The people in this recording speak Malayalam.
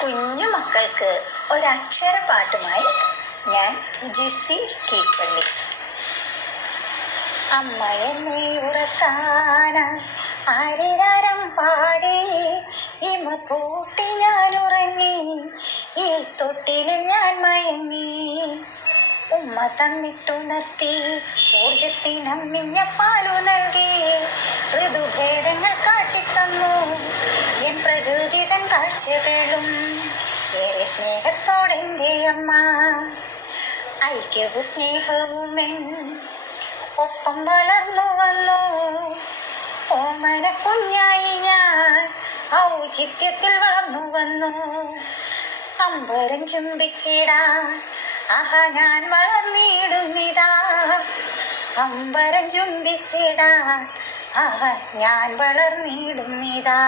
കുഞ്ഞു മക്കൾക്ക് ഒരക്ഷരപ്പാട്ടുമായി ഞാൻ ജിസി കീപ്പള്ളി. അമ്മ എന്നെ ഉറക്കാനായി ആരിരാരം പാടി ഇമ പൂട്ടി ഞാൻ ഉറങ്ങി, ഈ തൊട്ടിലിൽ ഞാൻ മയങ്ങി. ഉമ്മ തന്നിട്ടുണർത്തി ഊർജത്തിനമ്മിഞ്ഞ പാലു നൽകി, ഋതുഭേദങ്ങൾ കാട്ടിത്തന്നു എൻ പ്രകൃതി തൻ കാഴ്ചകളും. ഏറെ സ്നേഹത്തോടെൻ്റെ അമ്മ, ഐക്യവും സ്നേഹവുമെൻ ഒപ്പം വളർന്നു വന്നു. ഓമന കുഞ്ഞായി ഞാൻ ഔചിത്യത്തിൽ വളർന്നു വന്നു. അമ്പരം ചുംബിച്ചിടാൻ ആഹാ ഞാൻ വളർന്നിടുന്നിതാ, അമ്പരം ചുംബിച്ചിടാൻ ആഹാ ഞാൻ വളർന്നിടുന്നിതാ.